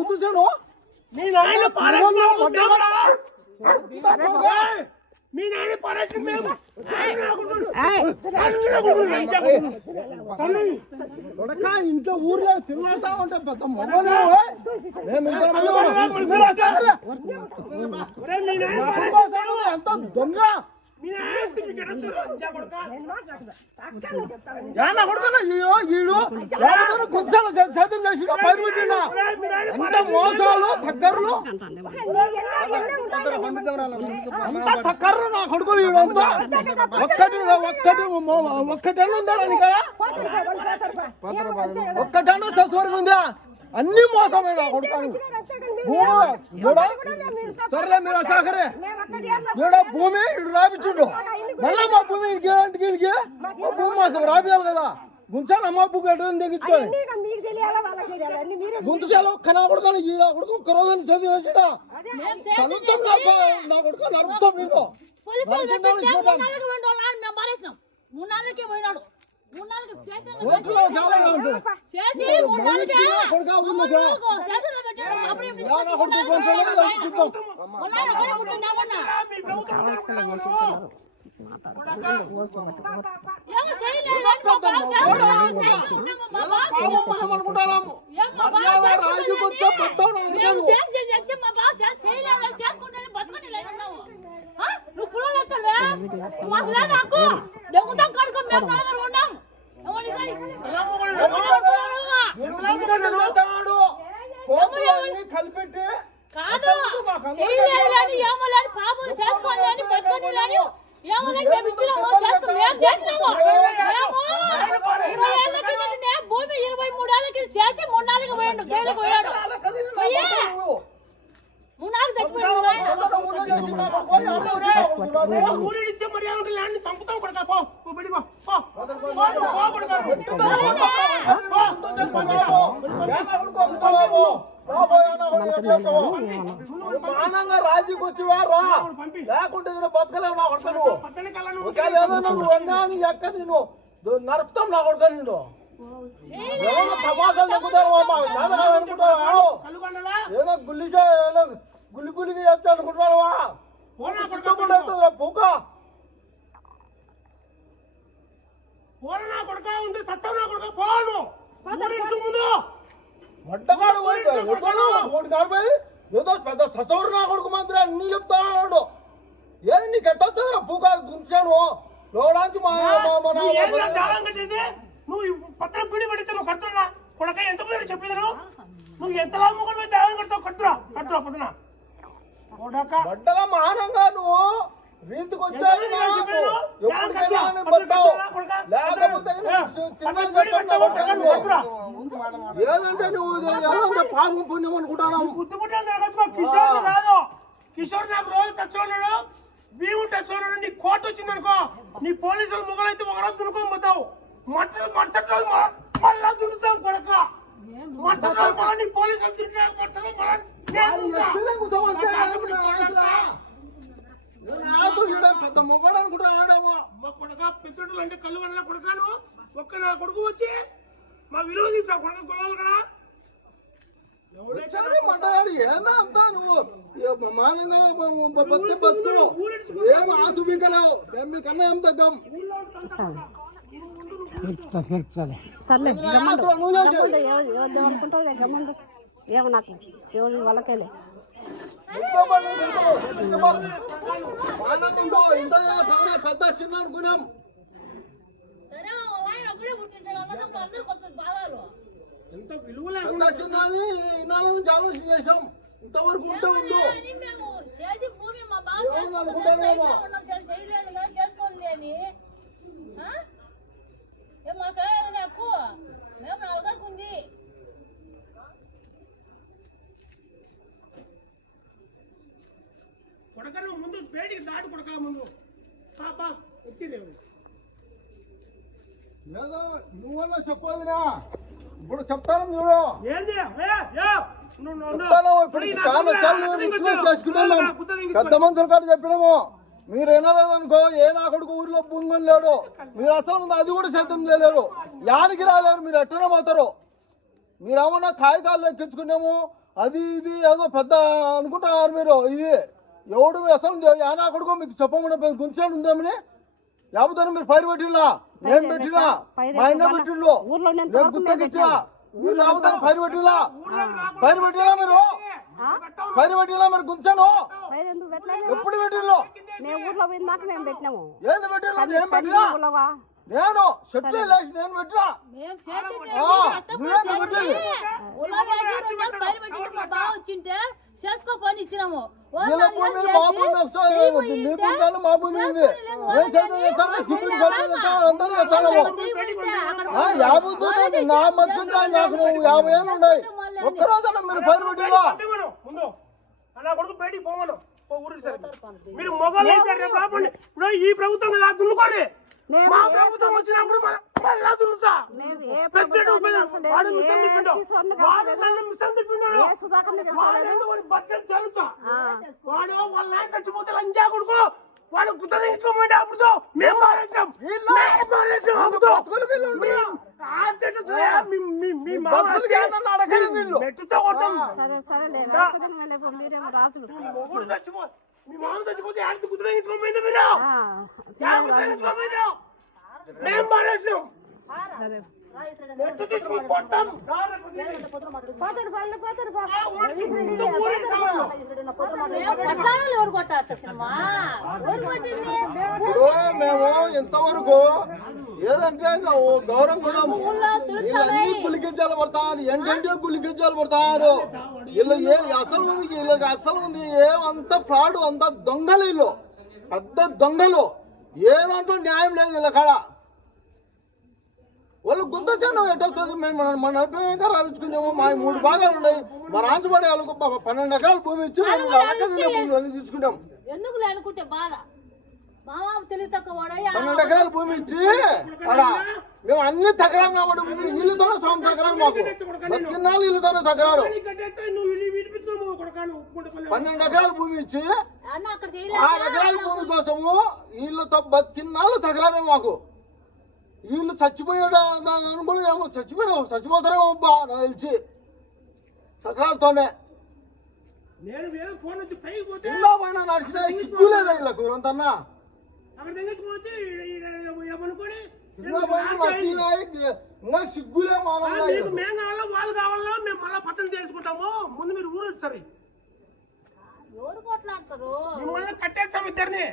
గుర్తుసాను మీ నాయన మీ నాయన పారేసిన మేము ఇంట్లో ఊర్లో తిరుగుతా ఉంటే పెద్ద మొగలు ఎంత దొంగ అంత మోసాలు తగ్గర్లు అంత తగ్గర్రు నా కొడుకు వీడంతా ఒక్కటన్నా ఉందా కదా ఒక్కటన్నా సస్వరం ఉందా అన్ని మోసమే నా కొడుకాను సర్లే మీరు అసాకరే భూమి ఇటు రాపించుండు మళ్ళా మా భూమి ఇంటికి మా భూమి మాకు రాపియాలి కదా గుంచాలి అమ్మ బుక్ ఎటు తెగించుకోవాలి గుంతుసేలో కనా కొడుకు ఈడ కొడుకు ఒక్క రోజు చదివి వేసినా చదువుతాం నా కొడుకు నడుపుతాం నీకు కలిపెట్టి కాదు చేయలేని ఏమలేని పాపం చేసుకోలేని పట్టుకోలేని ఏమలేని మేము ఇచ్చినాము మేము చేసినాము మేము 20 ఏళ్ళ కిందనే భూమి 23 ఏళ్ళ కింద చేసి 3-4 పోయాడు జైలుకు పోయాడు 3-4 చచ్చిపోయాడు ఊరిడిచ్చే మర్యాద ల్యాండ్ చంపుతాం కొడతా పో బడి మానంగా రాజీకి వచ్చివా రా లేకుంటే బతకలేవు నా కొడుకు నువ్వు నువ్వు అన్నాని ఎక్క నేను నరుపుతాం నా కొడుకు నేను ఏమో తమాసాలు తగ్గుతారు అనుకుంటారు ఏదో గుల్లిసా గుల్లికి చేస్తా అనుకుంటున్నావా చుట్టుకుండా పూక కొడుకా ఉంటే సత్యం నా కొడుకు పోను ముందు వడ్డగాడు పోయి ఏదో పెద్ద సచవుడు నా కొడుకు మంత్రి అన్ని చెప్తాడు ఏది నీకు ఎట్టొస్తుంది పూక గుంచాను లోడానికి నువ్వు పత్రం పిడి పెడితే నువ్వు కడుతున్నా కొడక ఎంత మంది చెప్పేదారు నువ్వు ఎంత లాభం కూడా దేవం కడతావు కడుతురా పొద్దున వడ్డగా మానంగా నువ్వు రీతికి వచ్చావు ఏదంటే నువ్వు ఏదంటే పాపం పుణ్యం అనుకుంటున్నావు కిషోర్ నాకు రోజు టచ్ లో ఉన్నాడు భీము టచ్ లో ఉన్నాడు నీ కోర్టు వచ్చింది అనుకో నీ పోలీసులు మొగలైతే మొగలు దురుకొని పోతావు మరుసటి రోజు మళ్ళా దురుకుతాం కొడక మరుసటి రోజు మళ్ళీ నీ పోలీసులు దురికినారు మరుసటి పెద్ద మొగడు అనుకుంటున్నాడేమో మా కొడక పెద్దోళ్ళు అంటే కళ్ళు వల్ల కొడకాను ఒక్క నా కొడుకు వచ్చి మా విలువ తీసా కొడక కొడాలి కదా మంటగాడు ఏందో అంతా నువ్వు మానంగా బతుకు ఏం ఆతుబికలేవు మేము కన్నా ఏం తగ్గం సర్లే అనుకుంటావు గమ్మండు ఏమో నాకు ఎవరి వాళ్ళకేలే పెద్ద చిన్న అనుకున్నాం ఎంత విలువ పెద్ద చిన్న ఇన్నాళ్ళ నుంచి ఆలోచన చేసాం ఇంతవరకు ఉంటే ఉండు అనుకుంటానేమో కొడక ముందు బయటికి దాటి కొడక ముందు పాప ఎత్తిదేవు ఏదో నువ్వన్నా చెప్పాలినా ఇప్పుడు చెప్తాను చూడు ఏంది పెద్ద మనుషుల కాదు చెప్పినాము మీరు వినలేదనుకో ఏ నా కొడుకు ఊర్లో భూమి లేడు మీరు అసలు ముందు అది కూడా సిద్ధం చేయలేరు యానికి రాలేరు మీరు ఎట్టనే పోతారు మీరేమన్నా కాగితాలు ఎక్కించుకున్నాము అది ఇది ఏదో పెద్ద అనుకుంటున్నారు మీరు. ఇది ఎవడు అసలు యానా కొడుకో మీకు చెప్పమని గుంచాను ఉందేమని యాబుతాను మీరు పైరు పెట్టిలా నేను పెట్టినా మా ఆయన పెట్టిళ్ళు నేను గుర్తకిచ్చినా మీరు యాబుతాను పైరు పెట్టిలా మీరు పైరు పెట్టిలా మీరు గుంచాను ఎప్పుడు పెట్టిళ్ళు మేము ఊర్లో పోయిందాక మేము పెట్టినాము. ఏంది పెట్టిలా నేను పెట్టినా నేను చెట్లు లేచి నేను పెట్టినా మేము చేతి పెట్టలేదు ఉలవేసి 2 నెలలు పైరు పెట్టి మా బావ వచ్చింటే చేసుకోపోని ఇచ్చినాము. వీళ్ళ భూమి మా భూమి నీ భూమి మా భూమి ఉంది నేను చదువు సిబ్బులు చదువు అందరూ చదవము యాభై నా మధ్య నాకు 50 ఏళ్ళు ఉన్నాయి. ఒక్కరోజు మీరు పైరు పెట్టిలా అలా కొడుకు బయటికి పోమను మీరు మొగలు అయితే రేపు రాపండి. ఇప్పుడు ఈ ప్రభుత్వం కదా దున్నుకోండి. మా ప్రభుత్వం వచ్చినప్పుడు మళ్ళా దున్నుతా పెద్దడు వాడు మిషన్ తిప్పిండు వాడు నన్ను మిషన్ తిప్పిండు వాడు బట్టలు తెలుతా వాడు వాళ్ళ నాయన చచ్చిపోతే లంజా కొడుకు వాడు గుద్ద తెచ్చుకోమంటే అప్పుడు మేము మారేసాం మెట్టుతో కొడతాం. మీరేమో రాజులు మీ మామ చచ్చిపోతే ఆడికి గుద్ద తెచ్చుకోమైంది మీరు తెచ్చుకోమైంది మేము మారేసాం మెట్టు తీసుకుని కొట్టాం. ఎవరు కొట్టారు సినిమా ఎవరు కొట్టింది ఇప్పుడు మేము ఇంతవరకు ఏదంటే గౌరవం కూడా అన్ని గులిగించాలు పడతారు ఎంటంటే గులిగించాలు పడతారు వీళ్ళు అసలు ఉంది వీళ్ళకి అసలు ఉంది ఏమంతా ఫ్రాడ్ అంతా దొంగలు వీళ్ళు పెద్ద దొంగలు ఏదంటూ న్యాయం లేదు వీళ్ళ కాడ వాళ్ళు గుంతచాను ఎట్టొస్తుంది మేము మన అభిప్రాయంగా రాయించుకున్నాము మా 3 భాగాలు ఉన్నాయి మా రాంచబడే వాళ్ళకు 12 ఎకరాల భూమి ఇచ్చి భూమి తీసుకున్నాం ఎందుకు అనుకుంటే బాధ మామ తెలివి తక్కువ 12 ఎకరాల భూమి ఇచ్చి అక్కడ మేము అన్ని తగరాలు వాడు ఇల్లుతోనే సొంత తగరారు మాకు బతికిన్నాళ్ళు ఇల్లుతోనే తగరారు 12 ఎకరాల భూమి ఇచ్చి 6 ఎకరాల భూమి కోసము వీళ్ళతో బతికిన్నాళ్ళు తగరారే మాకు వీళ్ళు చచ్చిపోయాడు అనుకోడు ఏమో చచ్చిపోతారేమో అబ్బా నాకు తెలిసి తగరాలతోనే ఎన్నో పైన నడిచిన సిగ్గు లేదా వీళ్ళకు అంతన్నా సిగ్గులే వాళ్ళు కావాలా మేము మళ్ళీ పట్టణం చేసుకుంటాము. ముందు మీరు ఊరు సరే ఎవరు కొట్లాడతారు మిమ్మల్ని కట్టేస్తాం ఇద్దరిని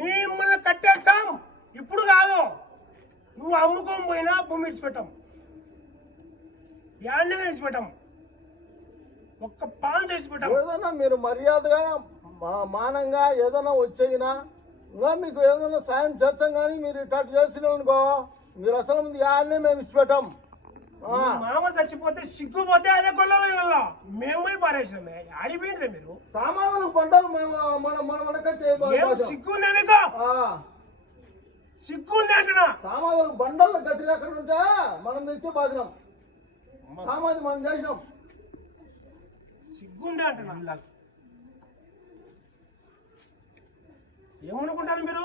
మిమ్మల్ని కట్టేస్తాం ఇప్పుడు కాదు నువ్వు అమ్ముకోని పోయినా భూమి ఇచ్చిపెట్టాం యాడ్నే ఇచ్చిపెట్టాం ఒక్క పాలు చేసి పెట్టాం. ఏదైనా మీరు మర్యాదగా మానంగా ఏదైనా వచ్చేగినా ఇంకా మీకు ఏదైనా సాయం చేస్తాం కానీ మీరు ఇట్లా చేసినాం అనుకో మీరు అసలు ముందు యాడ్నే మేము ఇచ్చిపెట్టాం. మామ చచ్చిపోతే సిగ్గుపోతే అదే గొల్ల మేము పోయి పారేసామే ఆడిపోయిండ్రే మీరు సామాన్లు పంటలు సిగ్గుందే మీకు సిగ్గుంది అంటున్నా సామాన్లు బండల్లో గతి లేకుండా ఉంటే మనం తెచ్చే బాధినాం సామాన్లు మనం చేసినాం సిగ్గుండే అంటున్నా. ఏమనుకుంటారు మీరు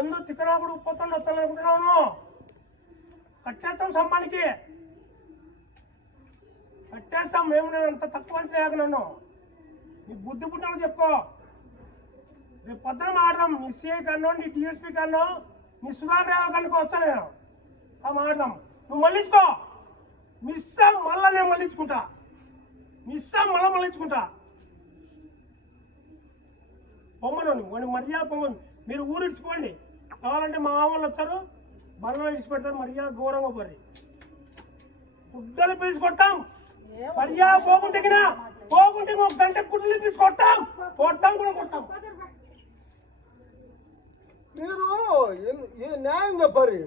ఎందో తిక్కనాకుడు ఉప్పొత్తండి వచ్చాలనుకుంటున్నాను కట్టేస్తాం సంపానికి కట్టేస్తాం మేము నేను అంత తక్కువ చేయక నన్ను నీ బుద్ధి పుట్టాను చెప్పుకో రేపు పొద్దున మాడదాం నీ సిఐ కన్నో నీ డిఎస్పీ కన్నో నీ సుధాకర్ యాదవ్ కనుక వచ్చా నేను మాడదాం నువ్వు మళ్ళించుకో మిస్సాం మళ్ళా నేను మళ్ళించుకుంటా మిస్సాం మళ్ళా మళ్ళించుకుంటా పొమ్మను వాడిని మర్యాద పొమ్మను మీరు ఊరు ఇచ్చిపోండి కావాలంటే మా వాళ్ళు వచ్చారు బర్రెలు ఇచ్చిపెడతారు మర్యాద ఘోరంగా పోయి గుడ్డలు పీసుకొట్టాం మర్యాద పోకుంటే ఒక గంట గుడ్డలు పీసుకొట్టాం కొట్టాం కూడా కొట్టాం. మీరు న్యాయం చెప్పారు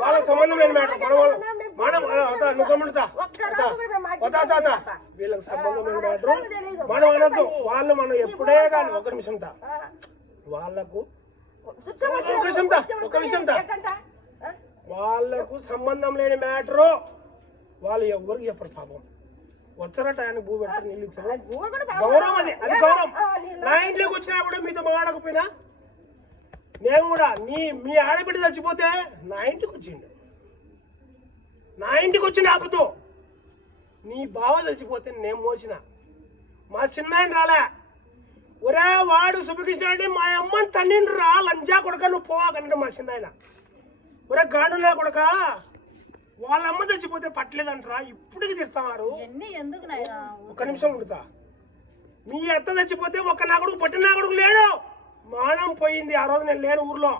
వాళ్ళ సంబంధం ఏంటి మేడం వీళ్ళకి సంబంధం ఏంటి మేడం మనం అనద్దు వాళ్ళు మనం ఎప్పుడే కానీ ఒక నిమిషం వాళ్ళకు ఒక విషయం వాళ్ళకు సంబంధం లేని మ్యాటరు వాళ్ళు ఎవరికి చెప్పరు పాపం వచ్చారట ఆయన భూ పెట్టారు నీళ్ళు ఇచ్చారు గౌరవం అది గౌరవం నా ఇంట్లోకి వచ్చినా కూడా మీతో మాట్లాడకపోయినా నేను కూడా మీ ఆడబిడ్డ చచ్చిపోతే నా ఇంటికి వచ్చిండు ఆపుతూ. నీ బావ చచ్చిపోతే నేను మోసిన. మా చిన్నాయన రాలే, ఒరే వాడు సుబ్బకృష్ణ అంటే మా అమ్మని తన్నిండు రా లంజా కొడక నువ్వు పోవాకంటే మా చిన్నాయన. ఒరే గాడున్నా కొడక వాళ్ళ అమ్మ చచ్చిపోతే పట్టలేదంటరా ఇప్పటికి తిడతారు. ఒక్క నిమిషం ఉడతా. మీ అత్త చచ్చిపోతే ఒక్క నాగుడు పట్టిన నాగుడు లేడు, మానం పోయింది. ఆ రోజు నేను లేను ఊర్లో,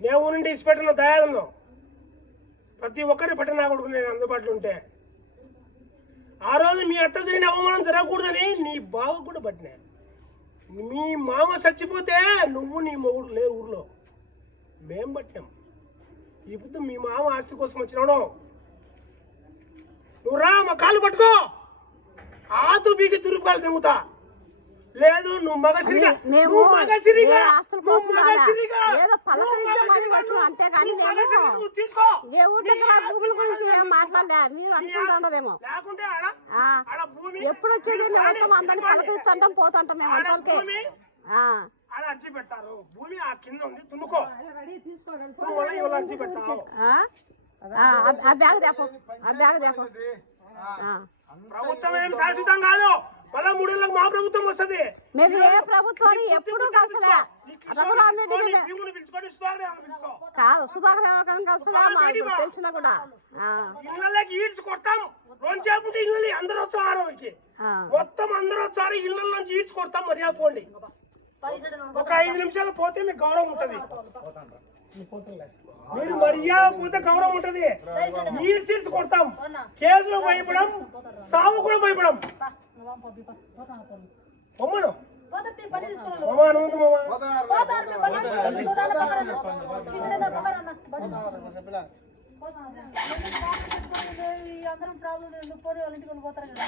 నేను ఊరి నుండి ఇసిపెట్టిన దయాలను ప్రతి ఒక్కరి పట్టిన నాగుడు నేను అందుబాటులో ఉంటే. ఆ రోజు మీ అత్త జరిగిన అవమానం జరగకూడదని నీ బావ కూడా పట్టినా. మీ మామ చచ్చిపోతే నువ్వు నీ మొగుడు లే ఊర్లో, మేం పట్టినాం. ఇప్పుడు మీ మామ ఆస్తి కోసం వచ్చినాడు, నువ్వు రా మా కాళ్ళు పట్టుకో, ఆతు బీకి దురుపాలు తిరుగుతా. లేదు నువ్వు మగసిరిగా తీసుకో. ఎప్పుడు వచ్చేది అందరినీ పలకరిస్తుంటాం పోతుంటాం మేము అంతకే అలా అర్జీ పెడతారు. భూమి ఆ కింద ఉంది దున్నుకో, అర్జీ పెడతావు. ఆ బ్యాగ్ దేపో, ఆ బ్యాగ్ దేపో. ప్రభుత్వం ఏం శాశ్వతం కాదు, మళ్ళా 3 ఏళ్ళకి మా ప్రభుత్వం వస్తుంది. మేము ఏ ప్రభుత్వాన్ని ఎప్పుడు కలసలే. కాదు సుధాకర్ తెలిసిన కూడా ఇళ్ళకి ఈడ్చి కొడతాం. రోజుసేపు ఇల్లు అందరూ వచ్చారు, మొత్తం అందరూ వచ్చారు. ఇళ్ళ నుంచి ఈడ్చి కొడతాం. మర్యాద పోండి. ఒక 5 నిమిషాలు పోతే మీకు గౌరవం ఉంటది. మీరు మర్యాద పోతే గౌరవం ఉంటది. ఈడ్చి కొడతాం. కేసులు భయపడం, సాగు కూడా భయపడం. పొమ్మను అందరం ప్రాబ్లం పోరే వాళ్ళ ఇంటికి పోతారు కదా.